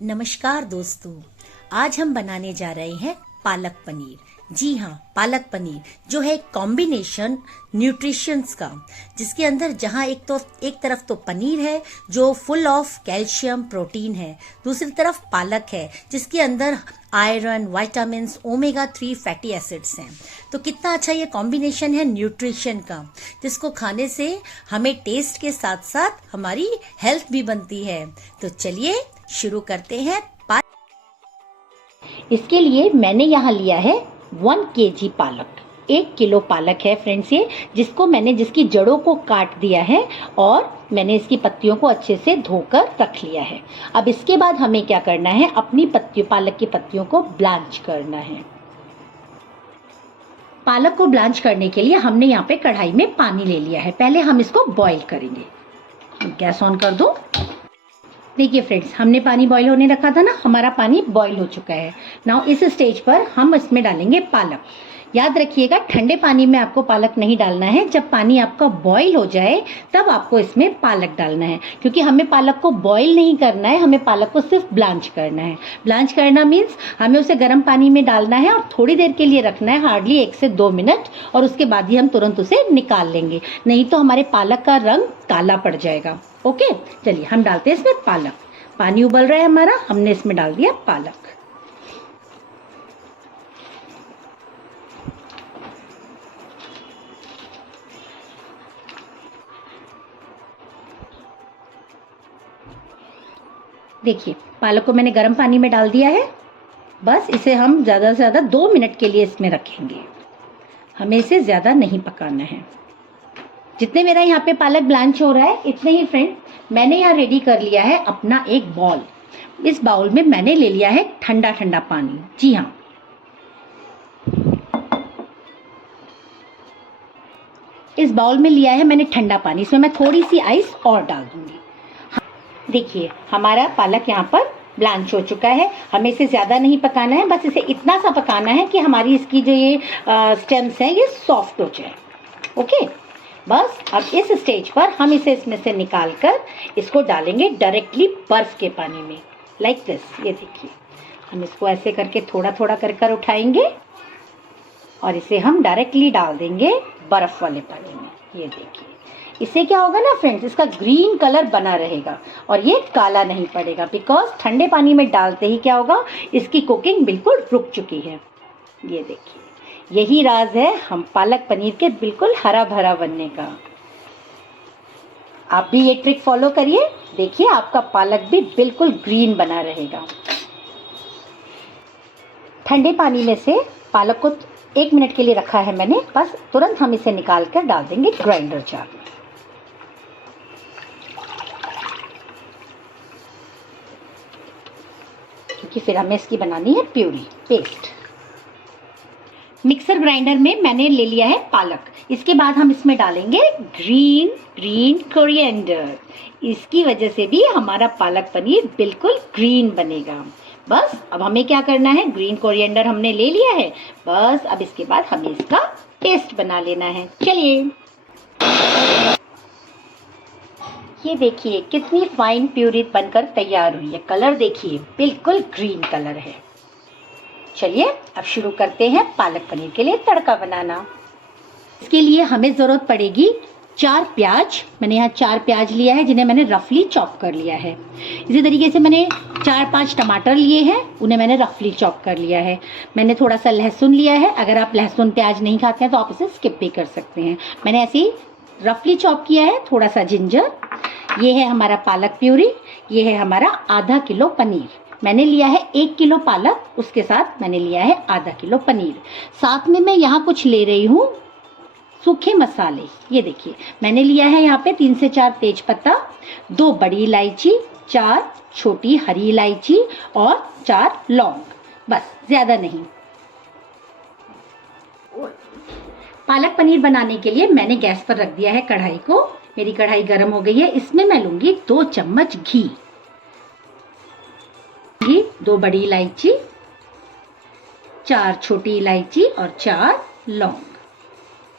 नमस्कार दोस्तों, आज हम बनाने जा रहे हैं पालक पनीर। जी हाँ, पालक पनीर जो है एक कॉम्बिनेशन न्यूट्रिशंस का, जिसके अंदर जहाँ एक तरफ तो पनीर है जो फुल ऑफ कैल्शियम प्रोटीन है, दूसरी तरफ पालक है जिसके अंदर iron, vitamins, omega 3 fatty acids हैं। तो कितना अच्छा ये कॉम्बिनेशन है न्यूट्रिशन का, जिसको खाने से हमें टेस्ट के साथ साथ हमारी हेल्थ भी बनती है। तो चलिए शुरू करते हैं। इसके लिए मैंने यहाँ लिया है 1 kg पालक, 1 किलो पालक है फ्रेंड्स ये, जिसकी जड़ों को काट दिया है और मैंने इसकी पत्तियों को अच्छे से धोकर रख लिया है। अब इसके बाद हमें क्या करना है, अपनी पालक की पत्तियों को ब्लांच करना है। पालक को ब्लांच करने के लिए हमने यहाँ पे कढ़ाई में पानी ले लिया है। पहले हम इसको बॉईल करेंगे। गैस ऑन कर दो। देखिए फ्रेंड्स, हमने पानी बॉईल होने रखा था ना, हमारा पानी बॉईल हो चुका है। नाउ इस स्टेज पर हम इसमें डालेंगे पालक। याद रखिएगा, ठंडे पानी में आपको पालक नहीं डालना है। जब पानी आपका बॉईल हो जाए तब आपको इसमें पालक डालना है, क्योंकि हमें पालक को बॉईल नहीं करना है, हमें पालक को सिर्फ ब्लांच करना है। ब्लांच करना मीन्स हमें उसे गर्म पानी में डालना है और थोड़ी देर के लिए रखना है, हार्डली 1 से 2 मिनट, और उसके बाद ही हम तुरंत उसे निकाल लेंगे, नहीं तो हमारे पालक का रंग काला पड़ जाएगा। ओके, चलिए हम डालते हैं इसमें पालक। पानी उबल रहा है हमारा, हमने इसमें डाल दिया पालक। देखिए, पालक को मैंने गर्म पानी में डाल दिया है। बस इसे हम ज़्यादा से ज़्यादा 2 मिनट के लिए इसमें रखेंगे, हमें इसे ज़्यादा नहीं पकाना है। जितने मेरा यहाँ पे पालक ब्लांच हो रहा है, इतने ही फ्रेंड मैंने यहाँ रेडी कर लिया है अपना एक बाउल। इस बाउल में मैंने ले लिया है ठंडा ठंडा पानी। जी हाँ, इस बाउल में लिया है मैंने ठंडा पानी, इसमें मैं थोड़ी सी आइस और डाल दूंगी। देखिए, हमारा पालक यहाँ पर ब्लांच हो चुका है। हमें इसे ज़्यादा नहीं पकाना है, बस इसे इतना सा पकाना है कि हमारी इसकी जो ये स्टेम्स हैं ये सॉफ्ट हो जाए। ओके, बस अब इस स्टेज पर हम इसे इसमें से निकाल कर इसको डालेंगे डायरेक्टली बर्फ के पानी में, लाइक दिस। ये देखिए, हम इसको ऐसे करके थोड़ा थोड़ा कर उठाएंगे और इसे हम डायरेक्टली डाल देंगे बर्फ वाले पानी में। ये देखिए, इससे क्या होगा ना फ्रेंड्स, इसका ग्रीन कलर बना रहेगा और ये काला नहीं पड़ेगा, बिकॉज ठंडे पानी में डालते ही क्या होगा, इसकी कुकिंग बिल्कुल रुक चुकी है। ये देखिए, यही राज है हम पालक पनीर के बिल्कुल हरा भरा बनने का। आप भी ये ट्रिक फॉलो करिए, देखिए आपका पालक भी बिल्कुल ग्रीन बना रहेगा। ठंडे पानी में से पालक को 1 मिनट के लिए रखा है मैंने, बस तुरंत हम इसे निकाल कर डाल देंगे ग्राइंडर जार में। क्योंकि फिर हमें इसकी बनानी है प्यूरी, पेस्ट। मिक्सर ग्राइंडर में मैंने ले लिया है पालक। इसके बाद हम इसमें डालेंगे ग्रीन कोरिएंडर। इसकी वजह से भी हमारा पालक पनीर बिल्कुल ग्रीन बनेगा। बस अब हमें क्या करना है, ग्रीन कोरिएंडर हमने ले लिया है, बस अब इसके बाद हमें इसका पेस्ट बना लेना है। चलिए, ये देखिए कितनी फाइन प्यूरी बनकर तैयार हुई है। कलर देखिए, बिल्कुल ग्रीन कलर है। चलिए अब शुरू करते हैं पालक पनीर के लिए तड़का बनाना। इसके लिए हमें ज़रूरत पड़ेगी 4 प्याज। मैंने यहाँ 4 प्याज लिया है, जिन्हें मैंने रफली चॉप कर लिया है। इसी तरीके से मैंने 4-5 टमाटर लिए हैं, उन्हें मैंने रफली चॉप कर लिया है। मैंने थोड़ा सा लहसुन लिया है, अगर आप लहसुन प्याज नहीं खाते हैं तो आप इसे स्किप भी कर सकते हैं। मैंने ऐसे ही रफली चॉप किया है। थोड़ा सा जिंजर। ये है हमारा पालक प्यूरी। ये है हमारा आधा किलो पनीर। मैंने लिया है 1 किलो पालक, उसके साथ मैंने लिया है आधा किलो पनीर। साथ में मैं यहाँ कुछ ले रही हूँ सूखे मसाले। ये देखिए, मैंने लिया है यहाँ पे 3 से 4 तेज पत्ता, 2 बड़ी इलायची, 4 छोटी हरी इलायची और 4 लौंग, बस ज़्यादा नहीं। पालक पनीर बनाने के लिए मैंने गैस पर रख दिया है कढ़ाई को। मेरी कढ़ाई गर्म हो गई है। इसमें मैं लूंगी 2 चम्मच घी, 2 बड़ी इलायची, 4 छोटी इलायची और 4 लौंग।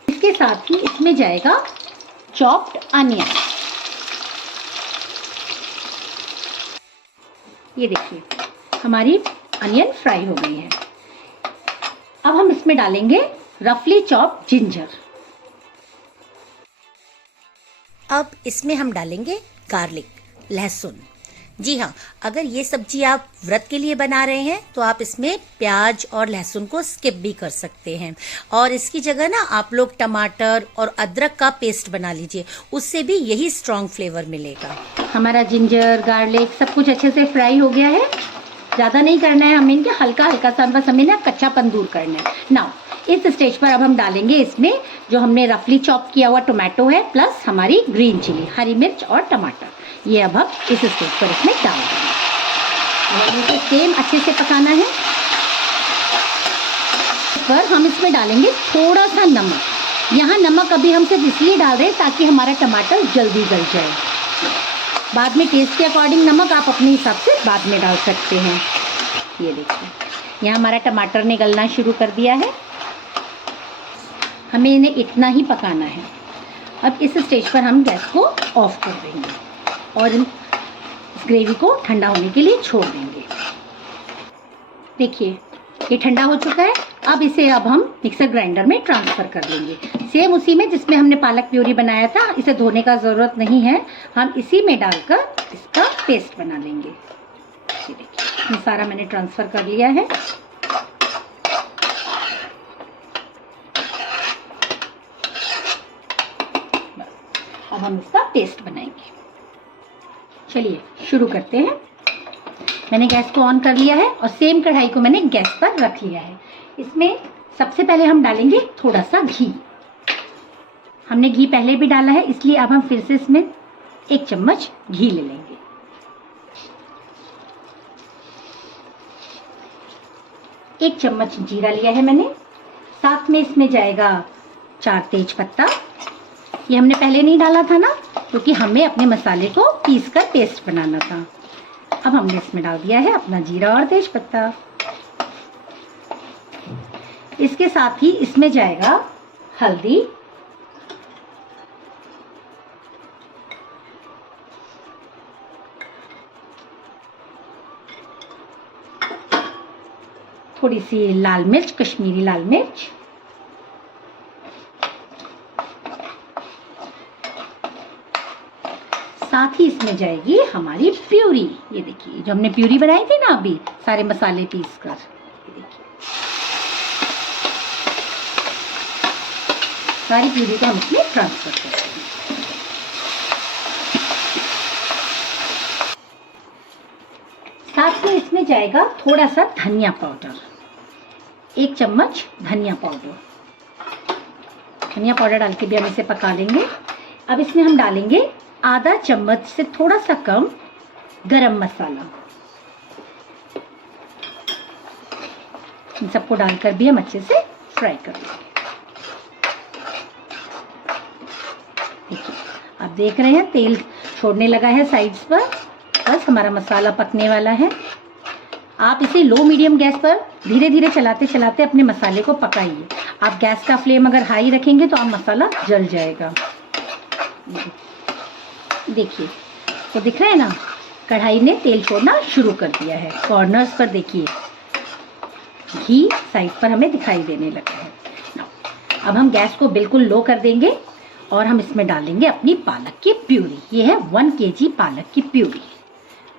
इसके साथ ही इसमें जाएगा चॉप्ड अनियन। ये देखिए हमारी अनियन फ्राई हो गई है। अब हम इसमें डालेंगे रफली चॉप जिंजर। अब इसमें हम डालेंगे गार्लिक, लहसुन। जी हाँ, अगर ये सब्जी आप व्रत के लिए बना रहे हैं तो आप इसमें प्याज और लहसुन को स्किप भी कर सकते हैं, और इसकी जगह ना आप लोग टमाटर और अदरक का पेस्ट बना लीजिए, उससे भी यही स्ट्रॉन्ग फ्लेवर मिलेगा। हमारा जिंजर, गार्लिक सब कुछ अच्छे से फ्राई हो गया है। ज़्यादा नहीं करना है हमें, इनके हल्का हल्का सा बस हमें ना कच्चापन दूर करना है। नाउ इस स्टेज पर अब हम डालेंगे इसमें जो हमने रफली चॉप किया हुआ टोमेटो है, प्लस हमारी ग्रीन चिली, हरी मिर्च और टमाटर। ये अब हम इस स्टेज पर इसमें डाल देंगे और इसे सेम अच्छे से पकाना है। पर हम इसमें डालेंगे थोड़ा सा नमक। यहाँ नमक अभी हम सिर्फ इसलिए डाल रहे हैं ताकि हमारा टमाटर जल्दी गल जाए। बाद में टेस्ट के अकॉर्डिंग नमक आप अपने हिसाब से बाद में डाल सकते हैं। ये देखिए यहाँ हमारा टमाटर ने गलना शुरू कर दिया है। हमें इन्हें इतना ही पकाना है। अब इस स्टेज पर हम गैस को ऑफ कर देंगे और इस ग्रेवी को ठंडा होने के लिए छोड़ देंगे। देखिए ये ठंडा हो चुका है। अब इसे हम मिक्सर ग्राइंडर में ट्रांसफ़र कर लेंगे, सेम उसी में जिसमें हमने पालक प्यूरी बनाया था। इसे धोने का ज़रूरत नहीं है, हम इसी में डालकर इसका पेस्ट बना लेंगे। ये देखिए ये सारा मैंने ट्रांसफ़र कर लिया है। अब हम इसका पेस्ट बनाएंगे। चलिए शुरू करते हैं। मैंने गैस को ऑन कर लिया है और सेम कढ़ाई को मैंने गैस पर रख लिया है। इसमें सबसे पहले हम डालेंगे थोड़ा सा घी। हमने घी पहले भी डाला है, इसलिए अब हम फिर से इसमें 1 चम्मच घी ले लेंगे। एक चम्मच जीरा लिया है मैंने। साथ में इसमें जाएगा 4 तेज पत्ता। ये हमने पहले नहीं डाला था ना, क्योंकि हमें अपने मसाले को पीस कर पेस्ट बनाना था। अब हमने इसमें डाल दिया है अपना जीरा और तेज पत्ता। इसके साथ ही इसमें जाएगा हल्दी, थोड़ी सी लाल मिर्च, कश्मीरी लाल मिर्च, साथ ही इसमें जाएगी हमारी प्यूरी। ये देखिए जो हमने प्यूरी बनाई थी ना अभी सारे मसाले पीस कर, ये देखिए सारी प्यूरी को हम इसमें ट्रांसफर करते हैं। साथ में इसमें जाएगा थोड़ा सा धनिया पाउडर, 1 चम्मच धनिया पाउडर। धनिया पाउडर डाल के भी हम इसे पका लेंगे। अब इसमें हम डालेंगे आधा चम्मच से थोड़ा सा कम गरम मसाला। इन सबको डालकर भी हम अच्छे से फ्राई कर लेंगे। देखिए आप देख रहे हैं तेल छोड़ने लगा है साइड्स पर, बस हमारा मसाला पकने वाला है। आप इसे लो मीडियम गैस पर धीरे धीरे चलाते चलाते अपने मसाले को पकाइए। आप गैस का फ्लेम अगर हाई रखेंगे तो आप मसाला जल जाएगा। देखिए तो दिख रहा है ना, कढ़ाई ने तेल छोड़ना शुरू कर दिया है। कॉर्नर्स पर देखिए घी साइड पर हमें दिखाई देने लगा है। अब हम गैस को बिल्कुल लो कर देंगे और हम इसमें डालेंगे अपनी पालक की प्यूरी। ये है 1 kg पालक की प्यूरी।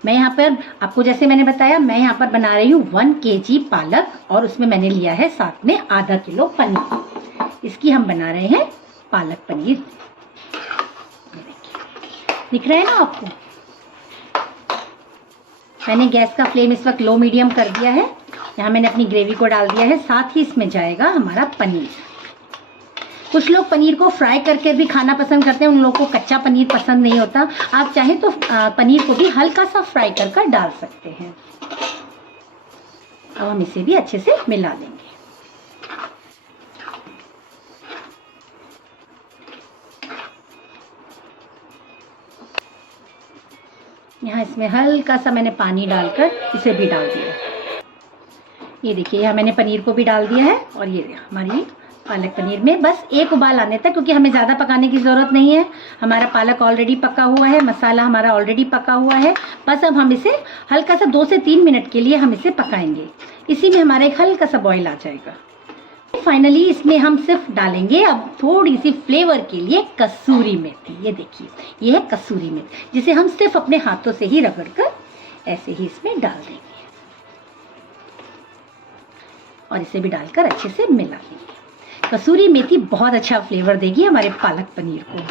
मैं यहाँ पर आपको जैसे मैंने बताया, मैं यहाँ पर बना रही हूँ 1 kg पालक, और उसमें मैंने लिया है साथ में आधा किलो पनीर। इसकी हम बना रहे हैं पालक पनीर। दिख रहा है ना आपको, मैंने गैस का फ्लेम इस वक्त लो मीडियम कर दिया है। यहाँ मैंने अपनी ग्रेवी को डाल दिया है, साथ ही इसमें जाएगा हमारा पनीर। कुछ लोग पनीर को फ्राई करके भी खाना पसंद करते हैं, उन लोगों को कच्चा पनीर पसंद नहीं होता। आप चाहें तो पनीर को भी हल्का सा फ्राई कर डाल सकते हैं। अब हम इसे भी अच्छे से मिला लेंगे। यहाँ इसमें हल्का सा मैंने पानी डालकर इसे भी डाल दिया। ये देखिए यहाँ मैंने पनीर को भी डाल दिया है और ये हमारी पालक पनीर में बस एक उबाल आने तक, क्योंकि हमें ज़्यादा पकाने की ज़रूरत नहीं है। हमारा पालक ऑलरेडी पका हुआ है, मसाला हमारा ऑलरेडी पका हुआ है। बस अब हम इसे हल्का सा 2 से 3 मिनट के लिए हम इसे पकाएंगे। इसी में हमारा एक हल्का सा बॉईल आ जाएगा। फाइनली इसमें हम सिर्फ डालेंगे अब थोड़ी सी फ्लेवर के लिए कसूरी मेथी। ये देखिए, ये है कसूरी मेथी, जिसे हम सिर्फ अपने हाथों से ही रगड़कर ऐसे ही इसमें डाल देंगे और इसे भी डालकर अच्छे से मिला लेंगे। कसूरी मेथी बहुत अच्छा फ्लेवर देगी हमारे पालक पनीर को।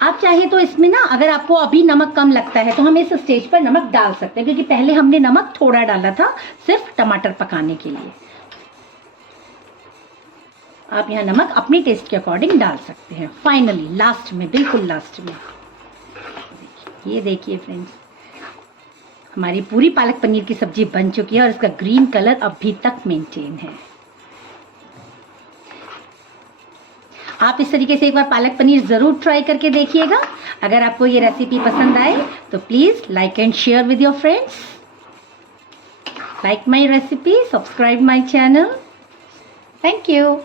आप चाहे तो इसमें ना, अगर आपको अभी नमक कम लगता है तो हम इस स्टेज पर नमक डाल सकते हैं, क्योंकि पहले हमने नमक थोड़ा डाला था सिर्फ टमाटर पकाने के लिए। आप यहाँ नमक अपनी टेस्ट के अकॉर्डिंग डाल सकते हैं। फाइनली लास्ट में, बिल्कुल लास्ट में, ये देखिए फ्रेंड्स, हमारी पूरी पालक पनीर की सब्जी बन चुकी है और इसका ग्रीन कलर अभी तक मेंटेन है। आप इस तरीके से एक बार पालक पनीर ज़रूर ट्राई करके देखिएगा। अगर आपको ये रेसिपी पसंद आए तो please like and share with your friends. Like my recipe, subscribe my channel. Thank you.